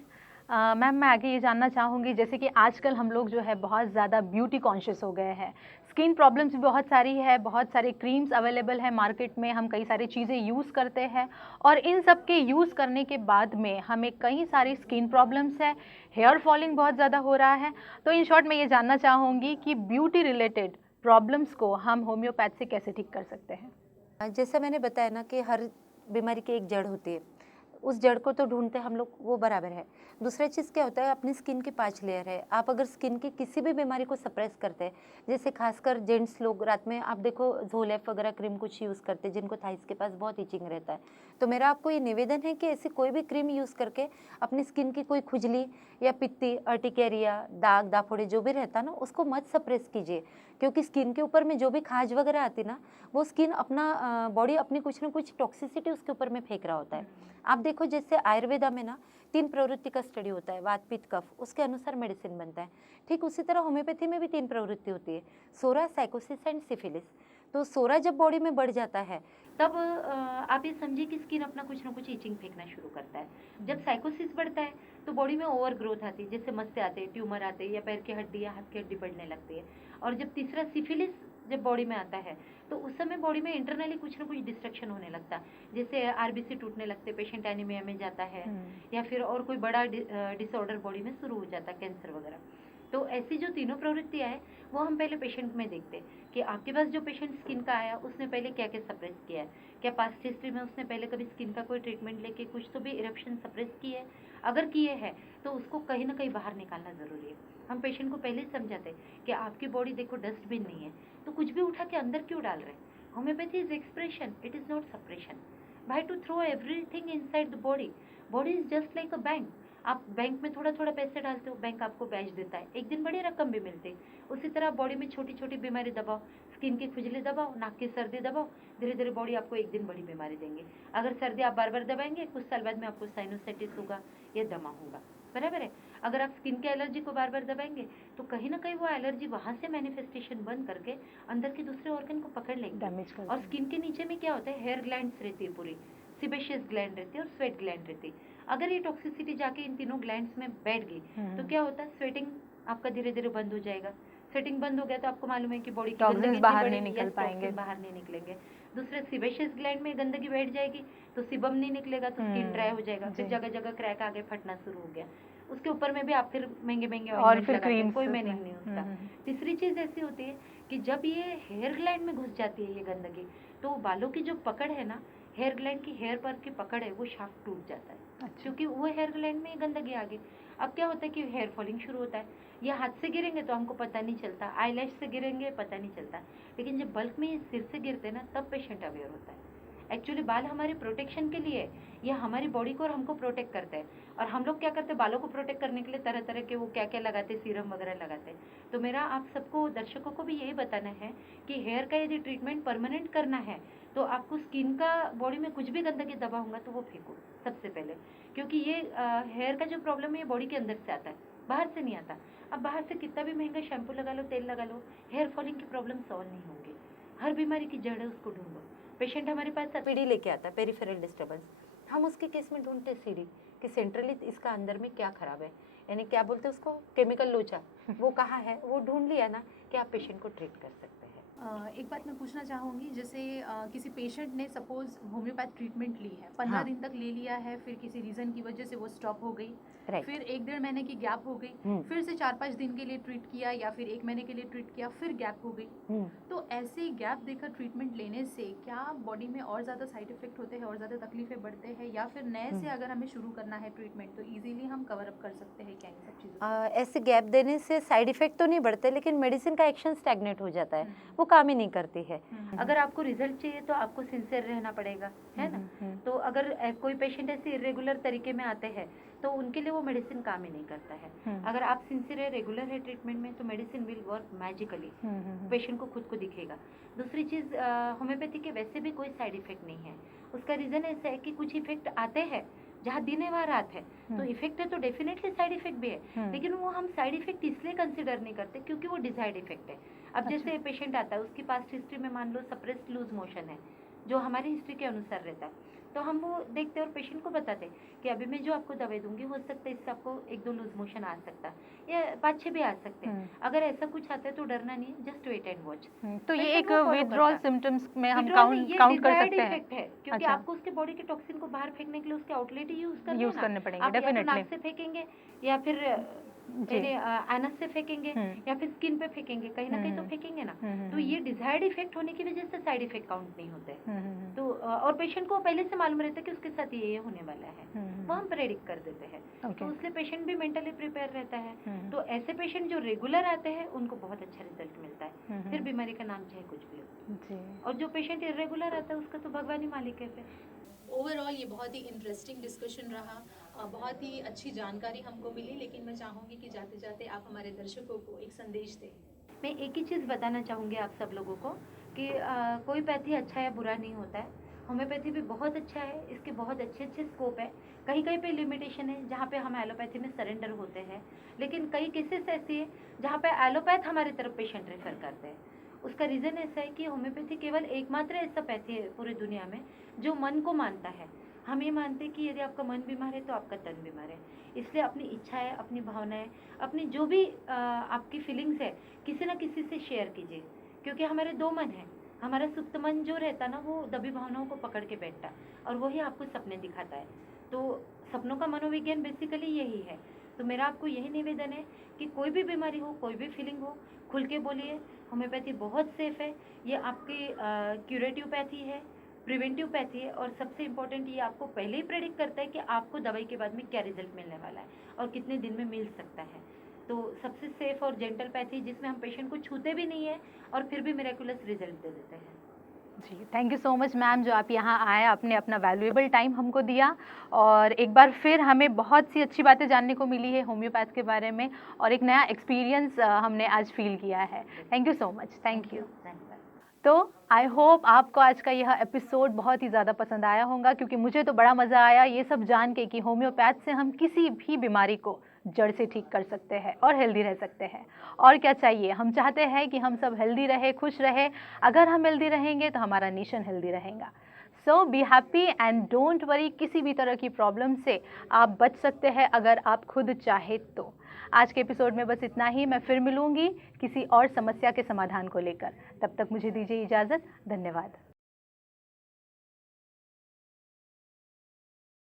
मैम, मैं आगे ये जानना चाहूँगी, जैसे कि आजकल हम लोग जो है बहुत ज़्यादा ब्यूटी कॉन्शियस हो गए हैं। स्किन प्रॉब्लम्स भी बहुत सारी है, बहुत सारे क्रीम्स अवेलेबल है मार्केट में, हम कई सारी चीज़ें यूज़ करते हैं और इन सब के यूज़ करने के बाद में हमें कई सारी स्किन प्रॉब्लम्स है, हेयर फॉलिंग बहुत ज़्यादा हो रहा है। तो इन शॉर्ट मैं ये जानना चाहूँगी कि ब्यूटी रिलेटेड प्रॉब्लम्स को हम होम्योपैथ से कैसे ठीक कर सकते हैं? जैसा मैंने बताया ना कि हर बीमारी की एक जड़ होती है, उस जड़ को तो ढूंढते हम लोग, वो बराबर है। दूसरा चीज़ क्या होता है, अपनी स्किन की 5 लेयर है। आप अगर स्किन की किसी भी बीमारी को सप्रेस करते हैं, जैसे खासकर जेंट्स लोग रात में आप देखो झोलेफ वगैरह क्रीम कुछ यूज़ करते हैं जिनको थाइस के पास बहुत इचिंग रहता है, तो मेरा आपको ये निवेदन है कि ऐसी कोई भी क्रीम यूज़ करके अपनी स्किन की कोई खुजली या पित्ती, अर्टिकेरिया, दाग दाफोड़े जो भी रहता ना, उसको मत सप्रेस कीजिए, क्योंकि स्किन के ऊपर में जो भी खाज वगैरह आती ना, वो स्किन अपना बॉडी अपनी कुछ ना कुछ टॉक्सिसिटी उसके ऊपर में फेंक रहा होता है। आप देखो जैसे आयुर्वेदा में ना 3 प्रवृत्ति का स्टडी होता है, वात पित्त कफ, उसके अनुसार मेडिसिन बनता है। ठीक उसी तरह होम्योपैथी में भी 3 प्रवृत्ति होती है, सोरा, साइकोसिस एंड सिफिलिस। तो सोरा जब बॉडी में बढ़ जाता है तब आप ये समझिए कि स्किन अपना कुछ ना कुछ इचिंग फेंकना शुरू करता है। जब साइकोसिस बढ़ता है तो बॉडी में ओवर ग्रोथ आती है, जैसे मस्से आते हैं, ट्यूमर आते हैं, या पैर की हड्डी या हाथ की हड्डी बढ़ने लगती है। और जब तीसरा सिफिलिस जब बॉडी में आता है तो उस समय बॉडी में इंटरनली कुछ ना कुछ डिस्ट्रक्शन होने लगता है, जैसे आरबीसी टूटने लगते, पेशेंट एनीमिया में जाता है, या फिर और कोई बड़ा डिसऑर्डर बॉडी में शुरू हो जाता है, कैंसर वगैरह। तो ऐसी जो तीनों प्रवृत्तियाँ हैं वो हम पहले पेशेंट में देखते हैं कि आपके पास जो पेशेंट स्किन का आया उसने पहले क्या क्या सप्रेस किया है, क्या पास्ट हिस्ट्री में उसने पहले कभी स्किन का कोई ट्रीटमेंट लेके कुछ तो भी इरप्शन सप्रेस किए है। अगर किए हैं तो उसको कहीं ना कहीं बाहर निकालना ज़रूरी है। हम पेशेंट को पहले ही समझाते हैं कि आपकी बॉडी देखो डस्टबिन नहीं है, तो कुछ भी उठा के अंदर क्यों डाल रहे हैं। Homeopathy is expression, it is not suppression. By to throw everything inside the body, body is just like a bank. आप बैंक में थोड़ा थोड़ा पैसे डालते हो, बैंक आपको ब्याज देता है, एक दिन बड़ी रकम भी मिलती है। उसी तरह बॉडी में छोटी छोटी बीमारी दबाओ, स्किन की खुजली दबाओ, नाक की सर्दी दबाओ, धीरे धीरे बॉडी आपको एक दिन बड़ी बीमारी देंगे। अगर सर्दी आप बार बार दबाएंगे, कुछ साल बाद में आपको साइनोसाइटिस होगा या दमा होगा, बराबर है। अगर आप स्किन की एलर्जी को बार बार दबाएंगे तो कहीं ना कहीं वो एलर्जी वहाँ से मैनिफेस्टेशन बंद करके अंदर के दूसरे ऑर्गन को पकड़ लेंगे। और स्किन के नीचे में क्या होता है, हेयर ग्लैंड्स रहती है, पूरी सिबेशियस ग्लैंड रहती है और स्वेट ग्लैंड रहती है। अगर ये टॉक्सिसिटी जाके इन तीनों ग्लैंड्स में बैठ गई तो क्या होता है, स्वेटिंग आपका धीरे धीरे बंद हो जाएगा। स्वेटिंग बंद हो गया तो आपको मालूम है कि बॉडी की गंदगी बाहर नहीं निकल पाएंगे, बाहर नहीं निकलेंगे। दूसरे सिबेशियस ग्लैंड में गंदगी बैठ जाएगी तो सिबम नहीं निकलेगा, तो स्किन ड्राई हो जाएगा, फिर जगह जगह क्रैक आगे फटना शुरू हो गया। उसके ऊपर में भी आप फिर महंगे महंगे और फिर क्रीम, कोई मीनिंग नहीं उसका। तीसरी चीज ऐसी होती है कि जब ये हेयर ग्लैंड में घुस जाती है ये गंदगी, तो बालों की जो पकड़ है ना, हेयर ग्लैंड की हेयर पर की पकड़ है, वो शाफ्ट टूट जाता है। अच्छा। क्योंकि वो हेयर ग्लैंड में गंदगी आ गई। अब क्या होता है कि हेयर फॉलिंग शुरू होता है, या हाथ से गिरेंगे तो हमको पता नहीं चलता, आईलैश से गिरेंगे पता नहीं चलता, लेकिन जब बल्क में ये सिर से गिरते हैं ना, तब पेशेंट अवेयर होता है। एक्चुअली बाल हमारे प्रोटेक्शन के लिए, ये हमारी बॉडी को और हमको प्रोटेक्ट करते हैं। और हम लोग क्या करते हैं, बालों को प्रोटेक्ट करने के लिए तरह तरह के वो क्या क्या लगाते हैं, सीरम वगैरह लगाते हैं। तो मेरा आप सबको, दर्शकों को भी यही बताना है कि हेयर का यदि ट्रीटमेंट परमानेंट करना है तो आपको स्किन का, बॉडी में कुछ भी गंदगी दबा होगा तो वो फेंको सबसे पहले, क्योंकि ये हेयर का जो प्रॉब्लम है ये बॉडी के अंदर से आता है, बाहर से नहीं आता। अब बाहर से कितना भी महंगा शैम्पू लगा लो, तेल लगा लो, हेयर फॉलिंग की प्रॉब्लम सॉल्व नहीं होंगी। हर बीमारी की जड़ है, उसको ढूंढो। पेशेंट हमारे पास पीढ़ी लेके आता है, पेरिफेरल डिस्टर्बेंस, हम उसके केस में ढूंढते सीढ़ी कि सेंट्रली इसका अंदर में क्या खराब है, यानी क्या बोलते हैं उसको, केमिकल लोचा, वो कहाँ है, वो ढूंढ लिया ना कि आप पेशेंट को ट्रीट कर सकते हैं। एक बात मैं पूछना चाहूँगी, जैसे किसी पेशेंट ने सपोज होम्योपैथ ट्रीटमेंट ली है, 15 दिन तक ले लिया है, फिर किसी रीज़न की वजह से वो स्टॉप हो गई, फिर 1-1.5 महीने की गैप हो गई, फिर से 4-5 दिन के लिए ट्रीट किया, या फिर 1 महीने के लिए ट्रीट किया, फिर गैप हो गई, तो ऐसे गैप देकर ट्रीटमेंट लेने से क्या बॉडी में और ज़्यादा साइड इफेक्ट होते हैं और ज़्यादा तकलीफें बढ़ते हैं, या फिर नए से अगर हमें शुरू करना है ट्रीटमेंट तो ईजिली हम कवर अप कर सकते हैं क्या इन सब चीज़ों? ऐसे गैप देने से साइड इफेक्ट तो नहीं बढ़ते, लेकिन मेडिसिन का एक्शन स्टैग्नेट हो जाता है, वो काम ही नहीं करती है। अगर आपको रिजल्ट चाहिए तो आपको सिंसियर रहना पड़ेगा, है ना। तो अगर कोई पेशेंट ऐसे इरेगुलर तरीके में आते हैं तो उनके लिए वो मेडिसिन काम ही नहीं करता है। अगर आप सिंसियर है, रेगुलर है ट्रीटमेंट में, तो medicine will work magically, patient को खुद को दिखेगा। दूसरी चीज़, होम्योपैथी के वैसे भी कोई साइड इफेक्ट नहीं है। उसका रीज़न ऐसा है कि कुछ इफेक्ट आते हैं, जहाँ दिन है वहाँ रात है, तो इफेक्ट है तो डेफिनेटली साइड इफेक्ट भी है, लेकिन वो हम साइड इफेक्ट इसलिए कंसिडर नहीं करते क्योंकि वो डिजायर्ड इफेक्ट है। अब जैसे पेशेंट आता है, उसकी पास्ट हिस्ट्री में मान लो सप्रेस्ड लूज मोशन है, जो हमारी हिस्ट्री के अनुसार रहता है, तो हम वो देखते हैं और पेशेंट को बताते हैं कि अभी मैं जो आपको दवाई दूंगी, हो सकता है इससे आपको 1-2 लूज मोशन आ सकता है या 5-6 भी आ सकते हैं। अगर ऐसा कुछ आता है तो डरना नहीं, जस्ट वेट एंड वॉच। तो ये एक विथड्रॉल सिम्टम्स में हम काउंट कर सकते हैं, क्योंकि अच्छा। आपको उसके बॉडी के टॉक्सिन को बाहर फेंकने के लिए उसके आउटलेट ही यूज करने पड़ेंगे, आप या तो डेफिनेटली। नाक से फेंकेंगे या फिर एनस से फेंकेंगे या फिर स्किन पे फेंकेंगे, कहीं ना कहीं तो फेंकेंगे ना। तो ये डिजायर्ड इफेक्ट होने की वजह से साइड इफेक्ट काउंट नहीं होते। तो और पेशेंट को पहले से मालूम रहता है कि उसके साथ ये होने वाला है, वो हम प्रेडिक्ट कर देते हैं। तो इसलिए पेशेंट भी मेंटली प्रिपेयर रहता है। तो ऐसे पेशेंट जो रेगुलर आते हैं उनको बहुत अच्छा रिजल्ट मिलता है, फिर बीमारी का नाम चाहे कुछ भी हो। और जो पेशेंट इरेगुलर आता है उसका तो भगवान ही मालिक है। ओवरऑल ये बहुत ही इंटरेस्टिंग डिस्कशन रहा, बहुत ही अच्छी जानकारी हमको मिली, लेकिन मैं चाहूँगी कि जाते जाते आप हमारे दर्शकों को एक संदेश दें। मैं एक ही चीज़ बताना चाहूँगी आप सब लोगों को कि कोई पैथी अच्छा या बुरा नहीं होता है। होम्योपैथी भी बहुत अच्छा है, इसके बहुत अच्छे अच्छे स्कोप है। कहीं कहीं पे लिमिटेशन है जहाँ पे हम एलोपैथी में सरेंडर होते हैं, लेकिन कई केसेस ऐसी है जहाँ पे एलोपैथ हमारी तरफ पेशेंट रेफर करते हैं। उसका रीज़न ऐसा है कि होम्योपैथी केवल एकमात्र ऐसा पैथी है पूरी दुनिया में जो मन को मानता है। हम ये मानते हैं कि यदि आपका मन बीमार है तो आपका तन बीमार है, इसलिए अपनी इच्छाएं, अपनी भावनाएं, अपनी जो भी आपकी फीलिंग्स है किसी ना किसी से शेयर कीजिए, क्योंकि हमारे दो मन हैं। हमारा सुप्त मन जो रहता ना वो दबी भावनाओं को पकड़ के बैठता है और वही आपको सपने दिखाता है। तो सपनों का मनोविज्ञान बेसिकली यही है। तो मेरा आपको यही निवेदन है कि कोई भी बीमारी हो, कोई भी फीलिंग हो, खुल के बोलिए। होम्योपैथी बहुत सेफ है, ये आपकी क्यूरेटिव पैथी है, प्रिवेंटिव पैथी है, और सबसे इम्पोर्टेंट ये आपको पहले ही प्रेडिक्ट करता है कि आपको दवाई के बाद में क्या रिजल्ट मिलने वाला है और कितने दिन में मिल सकता है। तो सबसे सेफ और जेंटल पैथी जिसमें हम पेशेंट को छूते भी नहीं है और फिर भी मिरेकुलस रिजल्ट दे देते हैं। जी, thank you so much ma'am, जो आप यहाँ आए, आपने अपना वैल्यूएबल टाइम हमको दिया और एक बार फिर हमें बहुत सी अच्छी बातें जानने को मिली है होम्योपैथ के बारे में और एक नया एक्सपीरियंस हमने आज फील किया है। Thank you so much, thank you. तो आई होप आपको आज का यह एपिसोड बहुत ही ज़्यादा पसंद आया होगा, क्योंकि मुझे तो बड़ा मज़ा आया ये सब जान के कि होम्योपैथ से हम किसी भी बीमारी को जड़ से ठीक कर सकते हैं और हेल्दी रह सकते हैं। और क्या चाहिए, हम चाहते हैं कि हम सब हेल्दी रहे, खुश रहे। अगर हम हेल्दी रहेंगे तो हमारा नेशन हेल्दी रहेगा। So be happy and don't worry, किसी भी तरह की प्रॉब्लम से आप बच सकते हैं अगर आप खुद चाहे तो। आज के एपिसोड में बस इतना ही। मैं फिर मिलूंगी किसी और समस्या के समाधान को लेकर। तब तक मुझे दीजिए इजाज़त। धन्यवाद।